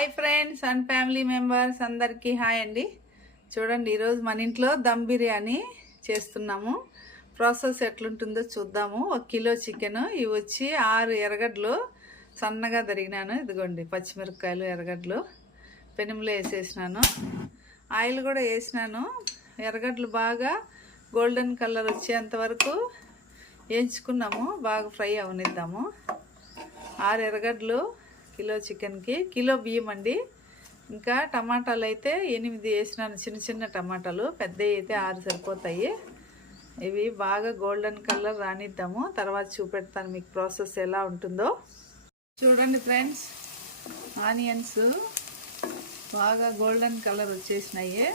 Hi friends and family members అందరికీ hi అండి. చూడండి, ఈరోజు మన ఇంట్లో దమ్ బిర్యానీ చేస్తున్నాము. ప్రాసెస్ ఎట్లుంటుందో చూద్దాము. 1 కిలో చికెన్, ఇవి వచ్చి 6 ఎర్రగడ్డలు సన్నగా తరిగినాను. ఇదిగోండి పచ్చిమిరపకాయలు, ఎర్రగడ్డలు పెనంలో వేసేసినాను. ఆయిల్ కూడా వేసినాను. ఎర్రగడ్డలు బాగా గోల్డెన్ కలర్ వచ్చేంత వరకు వేయించుకున్నాము. బాగా ఫ్రై అవనిద్దాము. 6 ఎర్రగడ్డలు కిలో చికెన్కి, కిలో బియ్యం అండి. ఇంకా టమాటాలు అయితే 8 వేసినాను, చిన్న చిన్న టమాటాలు. పెద్దవి అయితే 6 సరిపోతాయి. ఇవి బాగా గోల్డెన్ కలర్ రానిద్దాము. తర్వాత చూపెడతాను మీకు ప్రాసెస్ ఎలా ఉంటుందో. చూడండి ఫ్రెండ్స్, ఆనియన్స్ బాగా గోల్డెన్ కలర్ వచ్చేసినాయి.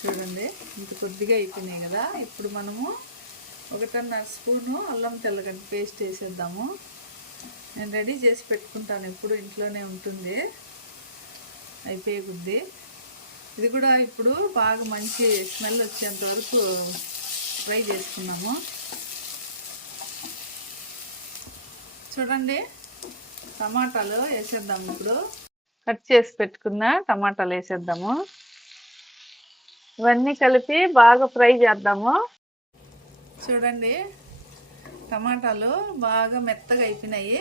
చూడండి, ఇంత కొద్దిగా అయిపోయినాయి కదా. ఇప్పుడు మనము 1.5 స్పూను అల్లం తెల్లగడ్డ పేస్ట్ వేసేద్దాము. నేను రెడీ చేసి పెట్టుకుంటాను, ఎప్పుడు ఇంట్లోనే ఉంటుంది, అయిపోయే కొద్ది. ఇది కూడా ఇప్పుడు బాగా మంచి స్మెల్ వచ్చేంత వరకు ఫ్రై చేసుకున్నాము. చూడండి, టమాటాలు వేసేద్దాము. ఇప్పుడు కట్ చేసి పెట్టుకున్న టమాటాలు వేసేద్దాము. ఇవన్నీ కలిపి బాగా ఫ్రై చేద్దాము. చూడండి, టమాటాలు బాగా మెత్తగా అయిపోయినాయి.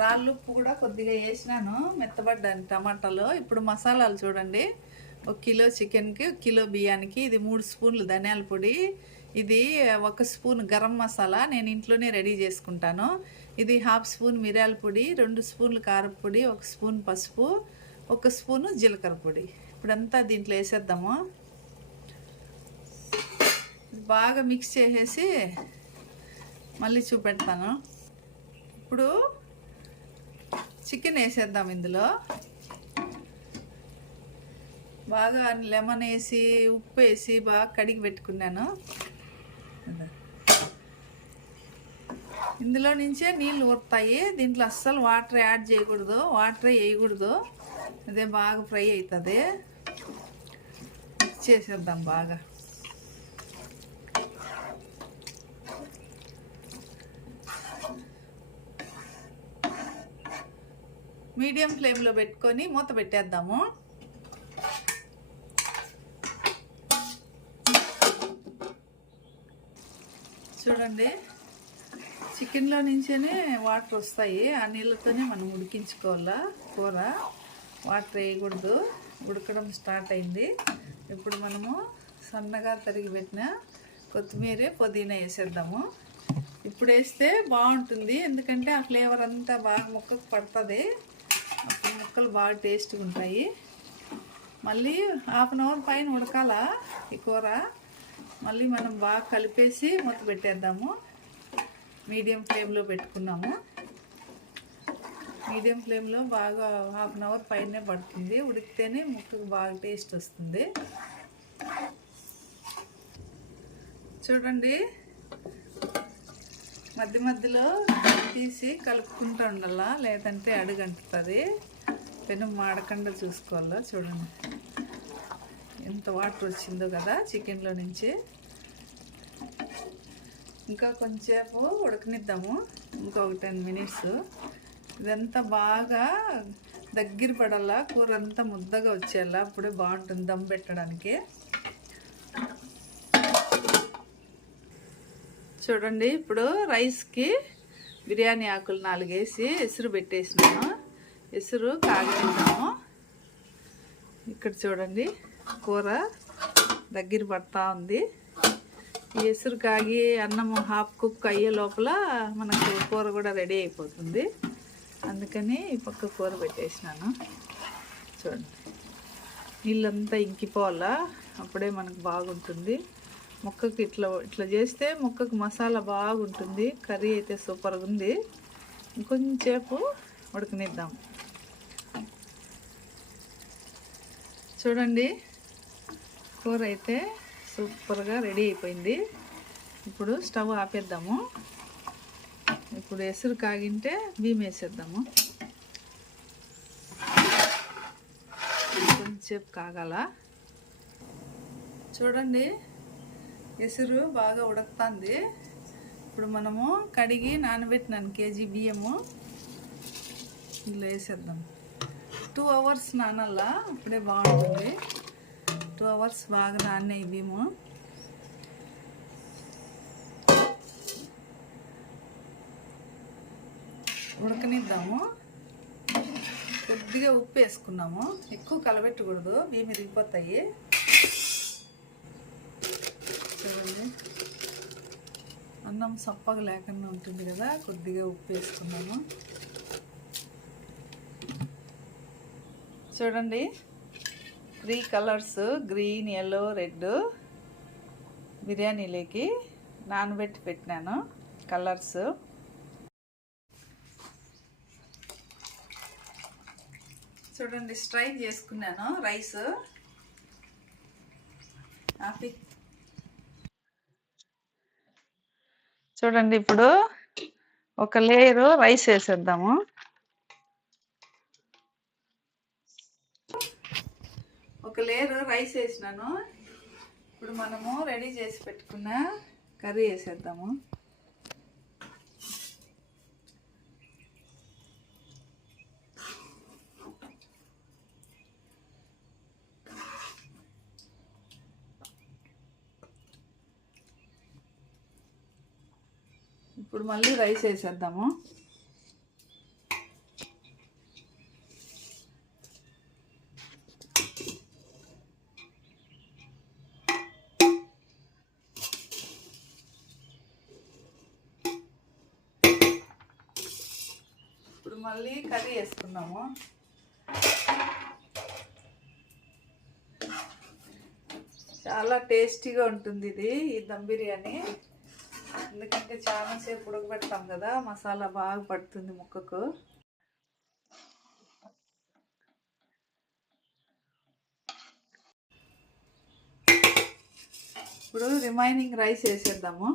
రాళ్ళు ఉప్పు కూడా కొద్దిగా వేసినాను, మెత్తబడ్డాను టమాటాలు. ఇప్పుడు మసాలాలు చూడండి. 1 కిలో చికెన్కి, 1 కిలో బియ్యానికి ఇది 3 స్పూన్లు ధనియాల పొడి, ఇది 1 స్పూన్ గరం మసాలా నేను ఇంట్లోనే రెడీ చేసుకుంటాను. ఇది 1/2 స్పూన్ మిరియాల పొడి, 2 స్పూన్లు కారపొడి, 1 స్పూన్ పసుపు, 1 స్పూను జీలకర్ర పొడి. ఇప్పుడంతా దీంట్లో వేసేద్దాము. బాగా మిక్స్ చేసేసి మళ్ళీ చూపెడతాను. ఇప్పుడు చికెన్ వేసేద్దాం. ఇందులో బాగా లెమన్ వేసి, ఉప్పు వేసి బాగా కడిగి పెట్టుకున్నాను. ఇందులో నుంచే నీళ్ళు ఊరుతాయి. దీంట్లో అస్సలు వాటర్ యాడ్ చేయకూడదు, వాటర్ వేయకూడదు. అదే బాగా ఫ్రై అవుతుంది. చేసేద్దాం బాగా. మీడియం ఫ్లేమ్లో పెట్టుకొని మూత పెట్టేద్దాము. చూడండి, చికెన్లో నుంచేనే వాటర్ వస్తాయి. ఆ నీళ్ళతోనే మనం ఉడికించుకోవాలా కూర. వాటర్ వేయకూడదు. ఉడకడం స్టార్ట్ అయింది. ఇప్పుడు మనము సన్నగా తరిగి పెట్టిన కొత్తిమీర, పుదీనా వేసేద్దాము. ఇప్పుడు వేస్తే బాగుంటుంది, ఎందుకంటే ఆ ఫ్లేవర్ అంతా బాగా ముక్కకు పడుతుంది. అప్పుడు ముక్కలు బాగా టేస్ట్గా ఉంటాయి. మళ్ళీ 1/2 అవర్ పైన ఉడకాల ఈ కూర. మళ్ళీ మనం బాగా కలిపేసి మూత పెట్టేద్దాము. మీడియం ఫ్లేమ్లో పెట్టుకున్నాము. మీడియం ఫ్లేమ్లో బాగా 1/2 అవర్ పైనే పడుతుంది. ఉడికితేనే ముక్కకు బాగా టేస్ట్ వస్తుంది. చూడండి, మధ్య మధ్యలో తీసి కలుపుకుంటూ ఉండాలా, లేదంటే అడుగంటుతుంది. పెనం మాడకుండా చూసుకోవాలా. చూడండి ఎంత వాటర్ వచ్చిందో కదా చికెన్లో నుంచి. ఇంకా కొంచెంసేపు ఉడకనిద్దాము, ఇంకొక 10 మినిట్స్. ఇదంతా బాగా దగ్గర పడాలా, కూర అంతా ముద్దగా వచ్చేలా, అప్పుడే బాగుంటుంది దమ్ పెట్టడానికి. చూడండి, ఇప్పుడు రైస్కి బిర్యానీ ఆకులు 4 వేసి ఎసురు పెట్టేసినాను. ఎసురు కాగనిద్దాము. ఇక్కడ చూడండి, కూర దగ్గర పడతా ఉంది. ఈ ఎసురు కాగి అన్నం 1/2 కుక్ అయ్యే లోపల మనకు కూర కూడా రెడీ అయిపోతుంది. అందుకని ఈ పక్క కూర పెట్టేసినాను. చూడండి, నీళ్ళంతా ఇంకిపోవాలా, అప్పుడే మనకు బాగుంటుంది. ముక్కకి ఇట్లా చేస్తే ముక్కకు మసాలా బాగుంటుంది. కర్రీ అయితే సూపర్గా ఉంది. ఇంకొంచెంసేపు ఉడకనిద్దాం. చూడండి, కూర అయితే సూపర్గా రెడీ అయిపోయింది. ఇప్పుడు స్టవ్ ఆపేద్దాము. ఇప్పుడు ఎసురు కాగింటే బియ్యం వేసేద్దాము. కొంచెంసేపు కాగాల. చూడండి, ఎసురు బాగా ఉడుకుతుంది. ఇప్పుడు మనము కడిగి నానబెట్టినాను కేజీ బియ్యము. ఇందులో వేసేద్దాం. 2 hours నానల్లా, అప్పుడే బాగుంటుంది. 2 hours బాగా నానాయి బియ్యము. ఉడకనిద్దాము. కొద్దిగా ఉప్పు వేసుకున్నాము, ఎక్కువ కలబెట్టకూడదు, బియ్యం ఇరిగిపోతాయి. చూడండి, అన్నం సప్పగా లేకుండా ఉంటుంది కదా, కొద్దిగా ఉప్పు వేసుకున్నాము. చూడండి, 3 కలర్స్ గ్రీన్, ఎల్లో, రెడ్ బిర్యానీలోకి నానబెట్టి పెట్టినాను కలర్స్. చూడండి, స్ట్రైన్ చేసుకున్నాను రైస్. చూడండి, ఇప్పుడు ఒక లేయరు రైస్ వేసేద్దాము. ఒక లేయరు రైస్ వేసినాను. ఇప్పుడు మనము రెడీ చేసి పెట్టుకున్న కర్రీ వేసేద్దాము. ఇప్పుడు మళ్ళీ రైస్ వేసేద్దాము. ఇప్పుడు మళ్ళీ కర్రీ వేసుకున్నాము. చాలా టేస్టీగా ఉంటుంది ఇది, ఈ దమ్ బిర్యానీ. ఎందుకంటే చాలాసేపు ఉడకబెడతాం కదా, మసాలా బాగా పడుతుంది ముక్కకు. ఇప్పుడు రిమైనింగ్ రైస్ వేసేద్దాము.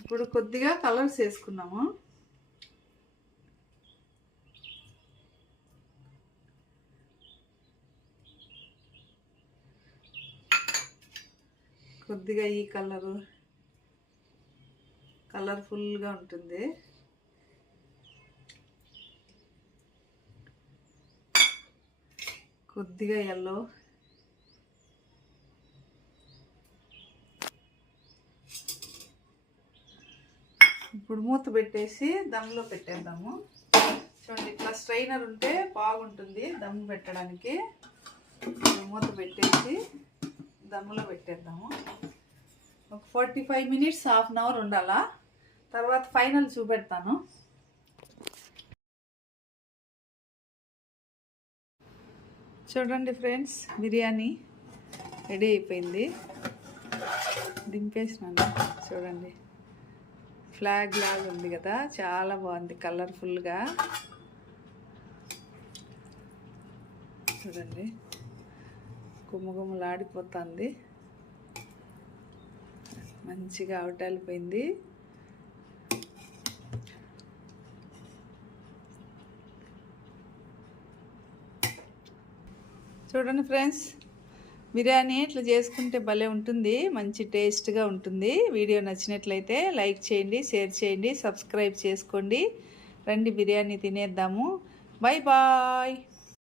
ఇప్పుడు కొద్దిగా కలర్స్ వేసుకున్నాము. కొద్దిగా ఈ కలరు కలర్ఫుల్గా ఉంటుంది. కొద్దిగా ఎల్లో, ఇప్పుడు మూత పెట్టేసి దమ్లో పెట్టేద్దాము. చూడండి, ఇట్లా స్ట్రైనర్ ఉంటే బాగుంటుంది దమ్ పెట్టడానికి. మూత పెట్టేసి దమ్లో పెట్టేద్దాము. ఒక 45 minutes, హాఫ్ అన్ అవర్ ఉండాలా. తర్వాత ఫైనల్ చూపెడతాను. చూడండి ఫ్రెండ్స్, బిర్యానీ రెడీ అయిపోయింది. దింపేసినాను. చూడండి, ఫ్లాగ్ లాగా ఉంది కదా, చాలా బాగుంది కలర్ఫుల్గా. చూడండి, గుమ్మగుమ్మలాడిపోతుంది, మంచిగా అవటాలిపోయింది. చూడండి ఫ్రెండ్స్, బిర్యానీ ఇట్లా చేసుకుంటే భలే ఉంటుంది, మంచి టేస్ట్గా ఉంటుంది. వీడియో నచ్చినట్లయితే లైక్ చేయండి, షేర్ చేయండి, సబ్స్క్రైబ్ చేసుకోండి. రండి బిర్యానీ తినేద్దాము. Bye bye.